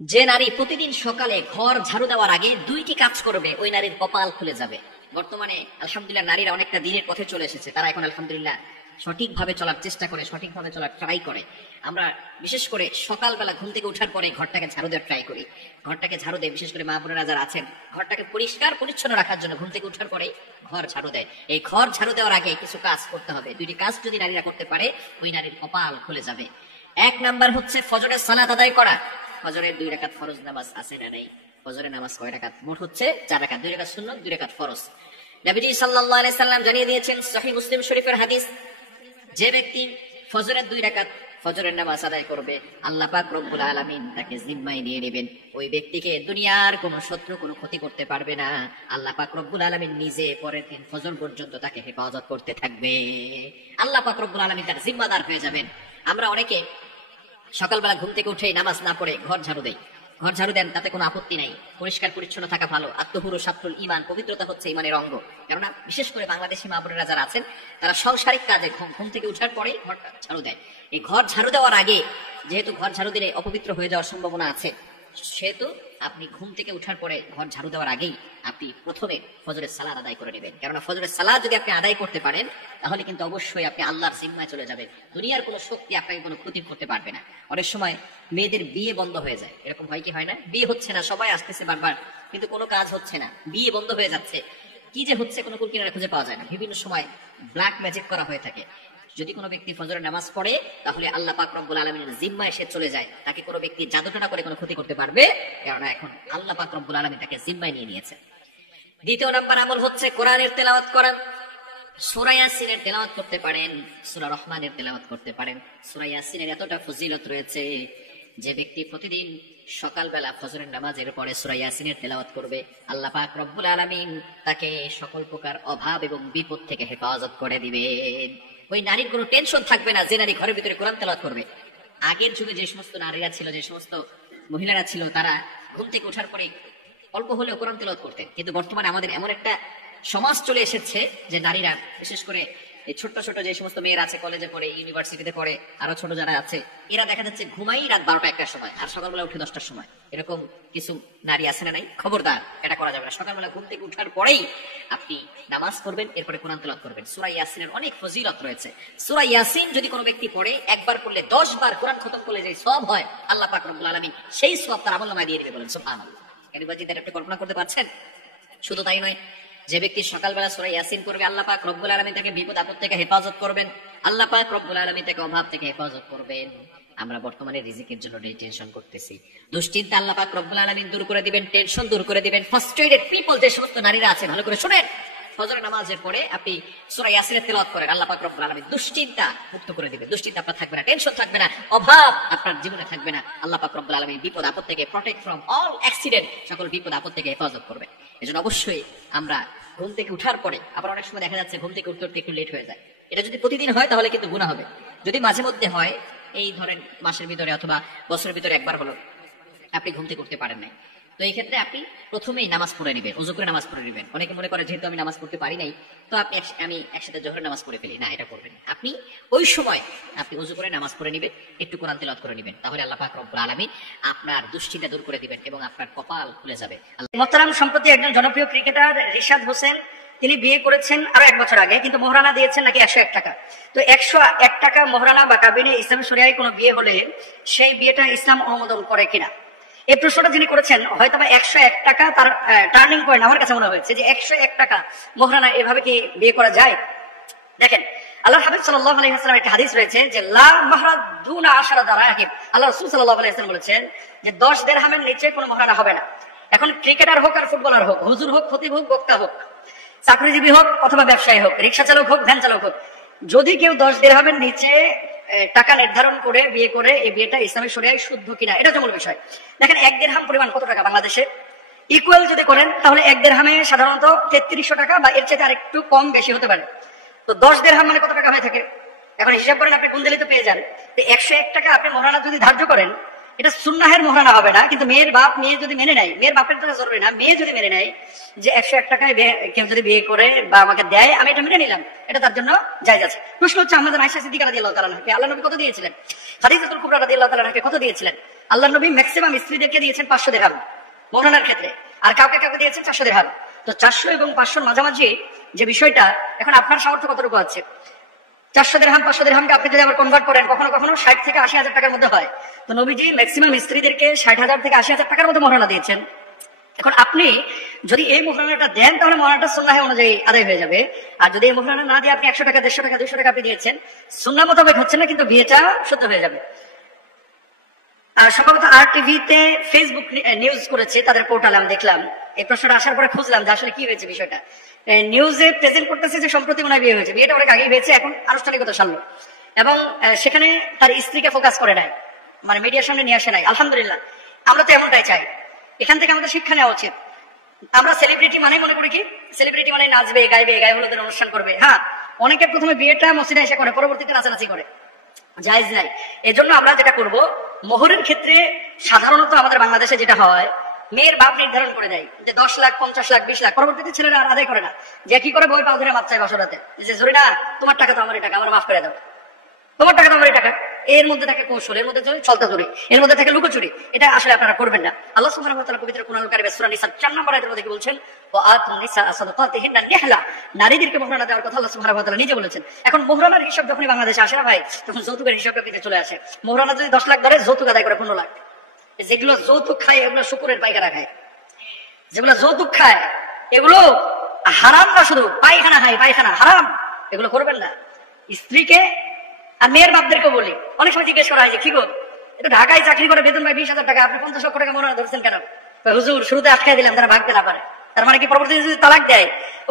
যে নারী প্রতিদিন সকালে ঘর ঝাড়ু দেওয়ার আগে দুইটি কাজ করবে ওই নারীর কপাল খুলে যাবে। বর্তমানে আলহামদুলিল্লাহ নারীরা অনেকটা দিনের পথে চলে এসেছে, তারা এখন আলহামদুলিল্লাহ সঠিকভাবে চলার চেষ্টা করে, সঠিকভাবে চলার ট্রাই করে। আমরা বিশেষ করে সকালবেলা ঘুম থেকে ওঠার পরে ঘরটাকে ঝাড়ু দেওয়ার ট্রাই করি। ঘরটাকে ঝাড়ু দেয়, বিশেষ করে মা বোনেরা যারা আছেন ঘরটাকে পরিষ্কার পরিচ্ছন্ন রাখার জন্য ঘুম থেকে ওঠার পরে ঘর ঝাড়ু দেয়। এই ঘর ঝাড়ু দেওয়ার আগে কিছু কাজ করতে হবে। দুইটি কাজ যদি নারীরা করতে পারে ওই নারীর কপাল খুলে যাবে। এক নাম্বার হচ্ছে ফজরের সালাত আদায় করা। ফজরের 2 রাকাত ফরজ নামাজ আছে না নাই? ফজরের নামাজ কয় রাকাত? মোট হচ্ছে 4 রাকাত, 2 রাকাত সুন্নাত, 2 রাকাত ফরজ। নবীজি সাল্লাল্লাহু আলাইহি সাল্লাম জানিয়ে দিয়েছেন, সহিহ মুসলিম শরীফের হাদিস, যে ব্যক্তি ফজরের 2 রাকাত ফজরের নামাজ আদায় করবে, আল্লাহ পাক রব্বুল আলামিন তাকে জিম্মায় নিয়ে নেবেন। ওই ব্যক্তিকে দুনিয়ার কোন শত্রু কোনো ক্ষতি করতে পারবে না। আল্লাহ পাক রব্বুল আলামিন নিজে পরের দিন ফজর পর্যন্ত তাকে হেফাজত করতে থাকবে। আল্লাহ পাক রব্বুল আলামিন তার জিম্মাদার হয়ে যাবেন। আমরা অনেকে সকালবেলা ঘুম থেকে উঠে নামাজ না পড়ে ঘর ঝাড়ু দেই। ঘর ঝাড়ু দেন, তাতে কোনো আপত্তি নাই। পরিষ্কার পরিচ্ছন্ন থাকা ভালো। আত্মহুরু সাত্রুল ঈমান, পবিত্রতা হচ্ছে ঈমানের অঙ্গ। কেননা বিশেষ করে বাংলাদেশি মা বোনেরা যারা আছেন তারা সাংসারিক কাজে ঘুম থেকে উঠার পরে ঘরটা ঝাড়ু দেয়। এই ঘর ঝাড়ু দেওয়ার আগে, যেহেতু ঘর ঝাড়ু দিলে অপবিত্র হয়ে যাওয়ার সম্ভাবনা আছে, সেহেতু আপনি ঘুম থেকে উঠার পরে ঘর ঝাড়ু দেওয়ার আগেই আপনি প্রথমে ফজরের সালাত আদায় করে নেবেন। কেননা ফজরের সালাত যদি আপনি আদায় করতে পারেন তাহলে কিন্তু অবশ্যই আপনি আল্লাহর জিম্মায় চলে যাবেন। দুনিয়ার কোনো শক্তি আপনাকে কোনো ক্ষতি করতে পারবে না। অনেক সময় মেয়েদের বিয়ে বন্ধ হয়ে যায়, এরকম হয় কি হয় না? বিয়ে হচ্ছে না, সবাই আসতেছে বারবার, কিন্তু কোনো কাজ হচ্ছে না, বিয়ে বন্ধ হয়ে যাচ্ছে। কি যে হচ্ছে কোনো কুল কিনারা খুঁজে পাওয়া যায় না। বিভিন্ন সময় ব্ল্যাক ম্যাজিক করা হয়ে থাকে। যদি কোনো ব্যক্তি ফজরের নামাজ পড়ে তাহলে আল্লাহ পাক রব্বুল আলামিনের জিম্মায় সে চলে যায়। তাকে কোনো ব্যক্তি জাদুটনা করে কোনো ক্ষতি করতে পারবে, কারণ এখন আল্লাহ পাক রব্বুল আলামিন তাকে জিম্মায় নিয়ে নিয়েছে। দ্বিতীয় নাম্বার আমল হচ্ছে কোরআনের তেলাওয়াত করা। সূরা ইয়াসিনের তেলাওয়াত করতে পারেন, সূরা রহমানের তেলাওয়াত করতে পারেন। সূরা ইয়াসিনের এতটা ফজিলত রয়েছে, যে ব্যক্তি প্রতিদিন সকালবেলা ফজরের নামাজের পরে সূরা ইয়াসিনের তেলাওয়াত করবে, আল্লাহ পাক রব্বুল আলামিন তাকে সকল প্রকার অভাব এবং বিপদ থেকে হেফাজত করে দিবেন। ওই নারীর কোনো টেনশন থাকবে না যে নারী ঘরের ভিতরে কোরআন তেলাওয়াত করবে। আগের যুগে যে সমস্ত নারীরা ছিল, যে সমস্ত মহিলারা ছিল, তারা ঘুম থেকে ওঠার পরে অল্প হলেও কোরআন তেলাওয়াত করতেন। কিন্তু বর্তমানে আমাদের এমন একটা সমাজ চলে এসেছে যে নারীরা, বিশেষ করে এই ছোট্ট ছোট যে সমস্ত মেয়েরা আছে, কলেজে পড়ে, ইউনিভার্সিটিতে পড়ে, আরো ছোট যারা আছে, এরা দেখা যাচ্ছে ঘুমাই রাত 12টা-1টার সময় আর সকালবেলা উঠে 10টার সময়। এরকম কিছু নারী আছে না নাই? খবরদার, এটা করা যাবে না। সকালবেলা ঘুম থেকে উঠার পরেই আপনি নামাজ পড়বেন, এরপরে কোরআন তেলাওয়াত করবেন। সূরা ইয়াসিনের অনেক ফজিলত রয়েছে। সূরা ইয়াসিন যদি কোনো ব্যক্তি পড়ে, একবার পড়লে 10 বার কোরআন খতম করলে যে সওয়াব হয়, আল্লাহ পাক রব্বুল আলামিন সেই সওয়াব তার আমলনামায় দিয়ে দিবে। বলেন সুবহানাল্লাহ। আপনি কল্পনা করতে পারছেন? শুধু তাই নয়, যে ব্যক্তি সকালবেলা সূরা ইয়াসিন পড়বে, আল্লাহ পাক রব্বুল আলামিন তাকে বিপদ আপদ থেকে হেফাজত করবেন। আল্লাহ পাক রব্বুল আলামিন তাকে অভাব থেকে হেফাজত করবেন। আমরা বর্তমানে রিজিকের জন্য টেনশন করতেছি, দুশ্চিন্তা আল্লাহ পাক রব্বুল আলামিন দূর করে দিবেন, টেনশন দূর করে দিবেন। ফ্রাস্ট্রেটেড পিপল যে সমস্ত নারীরা আছে, ভালো করে শুনেন, ফজরের নামাজের পরে আপনি সূরা ইয়াসিনের তেলাওয়াত করেন, আল্লাহ পাক রব্বুল আলামিন দুশ্চিন্তা মুক্ত করে দিবেন। দুশ্চিন্তা আপনার থাকবে না, টেনশন থাকবে না, অভাব আপনার জীবনে থাকবে না। আল্লাহ পাক রব্বুল আলামিন বিপদ আপদ থেকে, প্রটেক্ট ফ্রম অল অ্যাক্সিডেন্ট, সকল বিপদ আপদ থেকে হেফাজত করবে। এজন্য অবশ্যই আমরা ঘুম থেকে উঠার পরে, আবার অনেক সময় দেখা যাচ্ছে ঘুম থেকে উঠতে উঠতে একটু লেট হয়ে যায়। এটা যদি প্রতিদিন হয় তাহলে কিন্তু গুনাহ হবে। যদি মাঝে মধ্যে হয়, এই ধরেন মাসের ভিতরে অথবা বছরের ভিতরে একবার হলো আপনি ঘুম থেকে উঠতে পারেন নাই, তো এই ক্ষেত্রে আপনি প্রথমেই নামাজ পড়ে নেবেন, ওযু করে নামাজ পড়ে নেবেন। অনেকে মনে করে যেহেতু আমি নামাজ পড়তে পারি নাই, তো আমি একসাথে জোহরের নামাজ পড়ে ফেলি। না, এটা করবেন। আপনি ওই সময় আপনি ওযু করে নামাজ পড়ে নেবেন, একটু কোরআন তেলাওয়াত করে নেবেন, তাহলে আল্লাহ পাক রব্বুল আলামিন আপনার দুশ্চিন্তা দূর করে দিবেন এবং আপনার কপাল খুলে যাবে। মোহতারাম, সম্প্রতি একজন জনপ্রিয় ক্রিকেটার রিশাদ হোসেন, তিনি বিয়ে করেছেন আরো 1 বছর আগে, কিন্তু মোহরানা দিয়েছেন নাকি 101 টাকা। তো 101 টাকা মোহরানা বা কাবিনে ইসলামী শরিয়ায় কোনো বিয়ে হলে সেই বিয়েটা ইসলাম অনুমোদন করে কিনা, এই প্রশ্নটা যিনি করেছেন, হয়তো বা 101 টাকা তার টার্নিং পয়েন্ট আমার কাছে মনে হয়েছে যে 101 টাকা মোহরানা এভাবে কি বিয়ে করা যায়? দেখেন, আল্লাহ হাবিব সাল্লাল্লাহু আলাইহি ওয়াসাল্লাম একটা হাদিস রয়েছে যে লা মাহরা দুনা 10 দিরহাম। আল্লাহ রাসূল সাল্লাল্লাহু আলাইহি ওয়াসাল্লাম বলেছেন যে 10 দিরহামের নিচে কোনো মোহরানা হবে না। এখন ক্রিকেটার হোক আর ফুটবলার হোক, হুজুর হোক, খতিব হোক, বক্তা হোক, চাকরিজীবী হোক অথবা ব্যবসায়ী হোক, রিক্সা চালক হোক, ভ্যান চালক হোক, যদি কেউ 10 দিরহামের নিচে টাকা নির্ধারণ করে বিয়ে করে, এই বিয়েটা ইসলামী শরিয়ায় শুদ্ধ কিনা, এটা হচ্ছে মূল বিষয়। দেখেন, 1 দিরহাম পরিমাণ কত টাকা বাংলাদেশে? ইকুয়াল যদি করেন তাহলে 1 দিরহামে সাধারণত 3300 টাকা বা এর চেয়ে আরেকটু কম বেশি হতে পারে। তো 10 দিরহাম মানে কত টাকা হয়ে থাকে? এখন হিসাব করেন, আপনি কোন দিলে তো পেয়ে যান। তো 101 টাকা আপনি মোহরানা যদি ধার্য করেন, এটা সুন্নাহের মোহরানা হবে না। কিন্তু মেয়ের বাপ, মেয়ে যদি মেনে নেয়, মেয়ের বাপের তো জরুরি না, মেয়ে যদি মেনে নেয় যে 101 টাকায় কেউ যদি বিয়ে করে বা আমাকে দেয়, আমি এটা মেনে নিলাম, এটা তার জন্য জায়েজ আছে। প্রশ্ন হচ্ছে, আমাদের আয়েশা সিদ্দিকা রাদিয়াল্লাহু তাআলা আনহা আল্লাহর নবী কত দিয়েছিলেন? খাদিজাতুল কুবরা রাদিয়াল্লাহু তাআলা আনহা কত দিয়েছিলেন? আল্লাহ নবী ম্যাক্সিমাম স্ত্রীদেরকে দিয়েছেন 500 দিরহাম মোহরানার ক্ষেত্রে, আর কাউকে কাউকে দিয়েছেন 400 দিরহাম। তো 400 এবং 500 মাঝামাঝি যে বিষয়টা, এখন আপনার সামর্থ্য কতটুকু আছে? 400 দিরহাম 500 দিরহামকে আপনি যদি আবার কনভার্ট করেন, কখনো কখনো 60 থেকে 80,000 টাকার মধ্যে হয়। তো নবীজি ম্যাক্সিমাম স্ত্রীদেরকে 60,000 থেকে 80,000 টাকার মধ্যে মোহরানা দিয়েছেন। এখন আপনি যদি এই মোহরানাটা দেন তাহলে মোহরানাটা সুন্নাহ অনুযায়ী আদায় হয়ে যাবে। আর যদি এই মোহরানা না দিয়ে আপনি 100 টাকা 150 টাকা 200 টাকা আপনি দিয়েছেন, সুন্নাহ মোতাবেক হচ্ছে না, কিন্তু বিয়েটা শুদ্ধ হয়ে যাবে। আর সম্ভবত আর টিভিতে ফেসবুক নিউজ করেছে, তাদের পোর্টালে আমি দেখলাম। এই প্রশ্নটা আসার পরে খুঁজলাম যে আসলে কি হয়েছে বিষয়টা। নিউজে প্রেজেন্ট করতেছে যে সম্প্রতি মনে হয় বিয়ে হয়েছে, বিয়েটা অনেক আগেই হয়েছে, এখন আনুষ্ঠানিকতা সারলো, এবং সেখানে তার স্ত্রীকে ফোকাস করে নাই, মানে মিডিয়ার সামনে নিয়ে আসে নাই। আলহামদুলিল্লাহ, আমরা তো এমনটাই চাই। এখান থেকে আমাদের শিক্ষা নেওয়া উচিত। আমরা সেলিব্রিটি মানে মনে করি কি, সেলিব্রিটি মানে নাচবে, গাইবে, গায়ে হলুদের অনুষ্ঠান করবে। হ্যাঁ, অনেকে প্রথমে বিয়েটা মসজিদে এসে করে, পরবর্তীতে নাচানাচি করে, জায়েজ নাই। এজন্য আমরা যেটা করব, মোহরের ক্ষেত্রে সাধারণত আমাদের বাংলাদেশে যেটা হয়, মেয়ের বাপ নির্ধারণ করে দেয় যে 10 লাখ 50 লাখ 20 লাখ, পরবর্তীতে ছেলেরা আর আদায় করে না, যে কি করে বই পাও ধরে মাপ চায় বাসরাতে, যে জরিনা তোমার টাকা তো আমারই টাকা, আমার মাফ করে দাও, তোমার টাকা তো আমারই টাকা। এর মধ্যে থাকে কৌশল, এর মধ্যে ছলতা চুরি, এর মধ্যে থাকে লুকোচুরি। এটা আসলে আপনারা করবেন না। আল্লাহ সুবহানাহু ওয়া তাআলা পবিত্র কুরআনুল কারীমে সূরা নিসা 4 নম্বর আয়াতের মধ্যে কি বলছেন? ওয়া আতুন নিসা সাদাকাতিহিন্না নিহলা, নারীদেরকে মোহরানা দেওয়ার কথা আল্লাহ সুবহানাহু ওয়া তাআলা নিজে বলেছেন। এখন মোহরানার হিসাব যখনই বাংলাদেশে আসে না ভাই, তখন যৌতুকের হিসাবটা কিন্তু চলে আসে। মোহরানা যদি 10 লাখ ধরে, যৌতুক আদায় করে 15 লাখ। যেগুলো যৌতুক খায় এগুলো শুকুরের পায়খানা খায়, যেগুলো যৌতুক খায় এগুলো হারাম না, শুধু পায়খানা খায়, পায়খানা হারাম, এগুলো করবেন না। স্ত্রীকে আর মেয়ের বাপদেরকে বলি, অনেক সময় জিজ্ঞেস করা হয় যে কি গো, এটা ঢাকায় চাকরি করে বেতন পায় 20,000 টাকা, আপনি 50 লক্ষ টাকা মোহরানা ধরছেন কেন? হুজুর শুরুতে আটকাই দিলাম, তারা ভাগতে না পারে। তার মানে কি পরবর্তীতে যদি তালাক দেয়,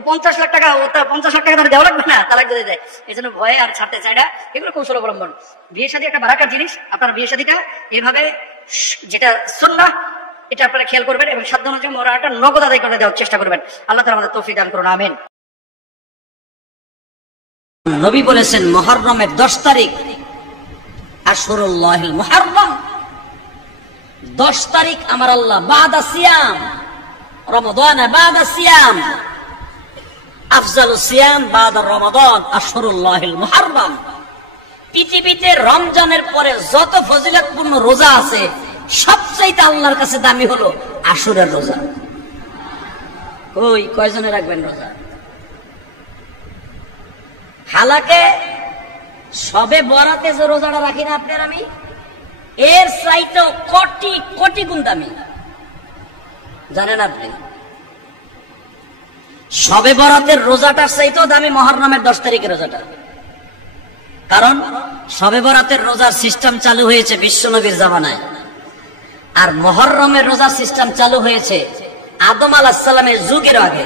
50 লাখ টাকা 50 লাখ টাকা ধরে দেওয়া লাগবে না, তালাক দিয়ে দেয়। এই জন্য ভয়ে আর ছাড়তে চায় না। এগুলো কৌশল অবলম্বন। বিয়ে শাদী একটা বারাকার জিনিস। আপনার বিয়ে শাদীটা এভাবে, যেটা সুন্নাহ, এটা আপনারা খেয়াল করবেন এবং সাধ্য অনুযায়ী মোহরানাটা নগদ আদায় করে দেওয়ার চেষ্টা করবেন। আল্লাহ তাআলা আমাদের তৌফিক দান করুন, আমিন। নবী বলেছেন মুহররমের 10 তারিখ আশহুরুল্লাহিল মুহররম, 10 তারিখ আমার আল্লাহ বাদা সিয়াম রমাদান, বাদা সিয়াম আফজালুস সিয়াম বাদা রমাদান আশহুরুল্লাহিল মুহররম। পৃথিবীতে রমজানের পরে যত ফজিলতপূর্ণ রোজা আছে, সবচাইতে আল্লাহর কাছে দামি হলো আশুরার রোজা। কই কয়জনে রাখবেন রোজা? হালাকে সবে বরাতে যে রোজাটা রাখি না আপনার আমি, এর চাইতেও কোটি কোটি গুণ দামি, জানেন আপনি? সবে বরাতের রোজাটার চাইতেও দামি মুহররমের 10 তারিখের রোজাটা। কারণ সবে বরাতের রোজার সিস্টেম চালু হয়েছে বিশ্বনবীর জামানায়, আর মুহররমের রোজার সিস্টেম চালু হয়েছে আদম আলাইহিস সালামের যুগের আগে।